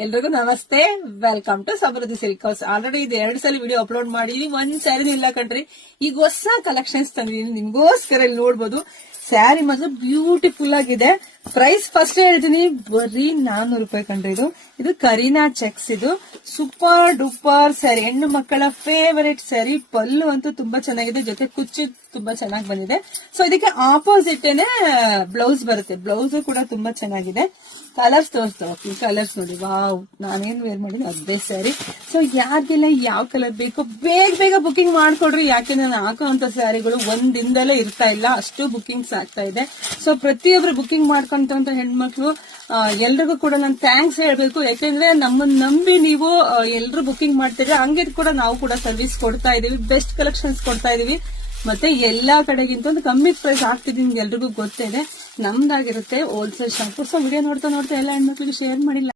ಎಲ್ರಿಗೂ ನಮಸ್ತೆ, welcome to Samruddhi silk house. Already ಇದು 2 ಸಲ ವಿಡಿಯೋ ಅಪ್ಲೋಡ್ ಮಾಡಿದೀನಿ, ಒಂದ್ ಸ್ಯಾರಿನೂ ಇಲ್ಲ ಕಣ್ರಿ. ಈಗ ಹೊಸ ಕಲೆಕ್ಷನ್ಸ್ ತಂದಿದೀನಿ ನಿಮ್ಗೋಸ್ಕರ. ಇಲ್ಲಿ ನೋಡ್ಬೋದು, ಸ್ಯಾರಿ ಮಾತ್ರ ಬ್ಯೂಟಿಫುಲ್ ಆಗಿದೆ. ಪ್ರೈಸ್ ಫಸ್ಟ್ ಹೇಳ್ತೀನಿ, ಬರೀ 400 ರೂಪಾಯಿ ಕಣ್ರಿ. ಇದು ಕರೀನಾ ಚೆಕ್ಸ್. ಇದು ಸೂಪರ್ ಡೂಪರ್ ಸ್ಯಾರಿ, ಹೆಣ್ಣು ಮಕ್ಕಳ ಫೇವರೇಟ್ ಸ್ಯಾರಿ. ಪಲ್ಲು ಅಂತೂ ತುಂಬಾ ಚೆನ್ನಾಗಿದೆ, ಜೊತೆ ಕುಚ್ಚು ತುಂಬಾ ಚೆನ್ನಾಗಿ ಬಂದಿದೆ. ಸೊ ಇದಕ್ಕೆ ಆಪೋಸಿಟ್ ಬ್ಲೌಸ್ ಬರುತ್ತೆ. ಬ್ಲೌಸ್ ಕೂಡ ತುಂಬಾ ಚೆನ್ನಾಗಿದೆ. ಕಲರ್ಸ್ ತೋರಿಸ್ತಾ ಕಲರ್ಸ್ ನೋಡಿ. ವಾವ್, ನಾನೇನ್ ವೇರ್ ಮಾಡಿದ್ರೆ ಅದೇ ಸ್ಯಾರಿ. ಸೊ ಯಾರಿಗೆಲ್ಲ ಯಾವ ಕಲರ್ ಬೇಕು ಬೇಗ ಬುಕಿಂಗ್ ಮಾಡ್ಕೊಡ್ರಿ. ಯಾಕೆ ನಾನು ಹಾಕುವಂತ ಸ್ಯಾರಿಗಳು ಒಂದಿಂದಲೇ ಇರ್ತಾ ಇಲ್ಲ, ಅಷ್ಟು ಬುಕಿಂಗ್ಸ್ ಆಗ್ತಾ ಇದೆ. ಸೊ ಪ್ರತಿಯೊಬ್ರು ಬುಕಿಂಗ್ ಮಾಡ್ಕೊಂತ ಹೆಣ್ಮಕ್ಳು ಎಲ್ರಿಗೂ ಕೂಡ ನಾನು ಥ್ಯಾಂಕ್ಸ್ ಹೇಳ್ಬೇಕು. ಯಾಕೆಂದ್ರೆ ನಮ್ಮನ್ನ ನಂಬಿ ನೀವು ಎಲ್ರು ಬುಕಿಂಗ್ ಮಾಡ್ತಿದ್ರೆ, ಹಂಗೆ ಕೂಡ ನಾವು ಕೂಡ ಸರ್ವಿಸ್ ಕೊಡ್ತಾ ಇದೀವಿ, ಬೆಸ್ಟ್ ಕಲೆಕ್ಷನ್ಸ್ ಕೊಡ್ತಾ ಇದೀವಿ. ಮತ್ತೆ ಎಲ್ಲಾ ಕಡೆಗಿಂತ ಒಂದು ಕಮ್ಮಿ ಪ್ರೈಸ್ ಆಗ್ತಿದ್ದೀನಿ, ಎಲ್ರಿಗೂ ಗೊತ್ತಿದೆ. ನಮ್ದಾಗಿರುತ್ತೆ ಹೋಲ್ಸೇಲ್ ಶಾಪ್. ಸೊ ವಿಡಿಯೋ ನೋಡ್ತಾ ಎಲ್ಲ ಹೆಣ್ಮಕ್ಳಿಗೆ ಶೇರ್ ಮಾಡಿಲ್ಲ.